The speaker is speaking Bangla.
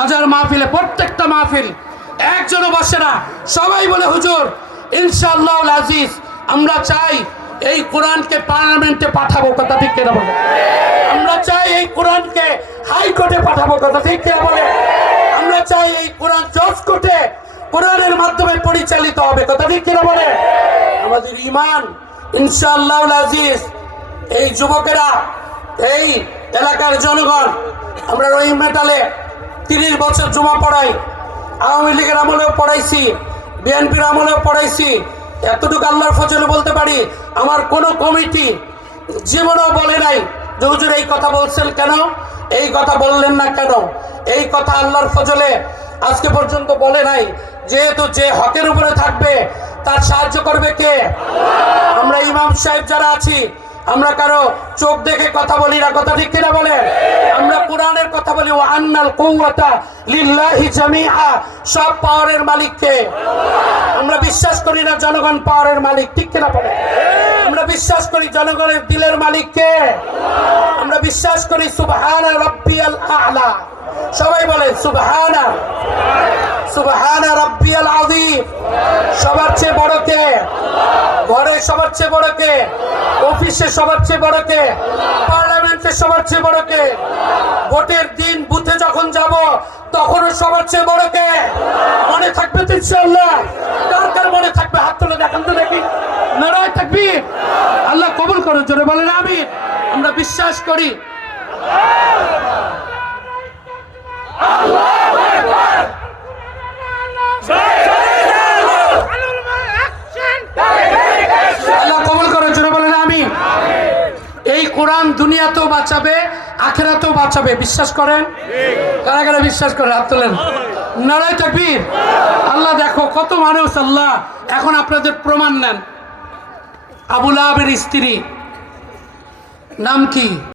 হাজার মাহফিলে প্রত্যেকটা মাহফিল একজনও বসে না, সবাই বলে হুজুর ইনশাআল্লাহুল আজিজ আমরা চাই এই কোরআনকে পার্লামেন্টে পাঠাবো, কথা ঠিক কিনা বলে? আমরা চাই এই কোরআনকে হাইকোর্টে পাঠাবো, কথা ঠিক কিনা বলে? আমরা চাই এই কোরআন জজ কোর্টে কোরআনের মাধ্যমে পরিচালিত হবে, কথা ঠিক কিনা বলে? আমাদের ঈমান ইনশাআল্লাহুল আজিজ। এই যুবকেরা, এই এলাকার জনগণ, আমরা রহিম মেটালে 30 বছর জুমা পড়াই, আওয়ামী লীগের আমলেও পড়াইছি, বিএনপির আমলেও পড়াইছি। এতটুকু আল্লাহর ফজলে বলতে পারি, আমার কোনো কমিটি জীবনেও বলে নাই যে হুজুর এই কথা বলছেন কেন, এই কথা বললেন না কেন। এই কথা আল্লাহর ফজলে আজকে পর্যন্ত বলে নাই। যেহেতু যে হকের উপরে থাকবে তার সাহায্য করবে কে? আমরা ইমাম সাহেব যারা আছি, আমরা কারো চোখ দেখে কথা বলি না, কথা ঠিক কিনা বলে? আমরা কোরআনের কথা বলি, ওয়া আন্নাল কুওয়াতা লিল্লাহি জামিআ, সব পাওয়ারের মালিক কে? আমরা বিশ্বাস করি না জনগণ পাওয়ারের মালিক, ঠিক কিনা বলে? আমরা বিশ্বাস করি জনগণের দিলের মালিক কে? আমরা বিশ্বাস করি সুবহানা রাব্বিয়াল আ'লা, সবাই বলেন সুবহানা, সুবহানা রাব্বিয়াল আযীম। সবার চেয়ে বড় কে? ঘরে সবার চেয়ে বড় কে? অফিসে সবার চেয়ে বড় কে? পার্লামেন্টে সবার চেয়ে বড় কে? ভোটের দিন বুথে যখন যাব তখনও সবার চেয়ে বড় কে? মনে থাকবে তো ইনশাআল্লাহ? কার কার মনে থাকবে হাত তুলে দেখান তো দেখি। নারায়ে তাকবীর। আল্লাহ কবুল করুন, জোরে বলেন আমিন। আমরা বিশ্বাস করি আল্লাহু আকবার। আল্লাহ কবুল করুন, জোরে বলেন আমিন। এই কোরআন দুনিয়াতেও বাঁচাবে, আখিরাতেও বাঁচাবে, বিশ্বাস করেন? কারা কারা বিশ্বাস করেন হাত তোলেন। নারায়ে তাকবীর। আল্লাহ দেখো কত মানুষ, আল্লাহ এখন আপনাদের প্রমাণ নেন। আবু লাহাবের স্ত্রী নাম কি?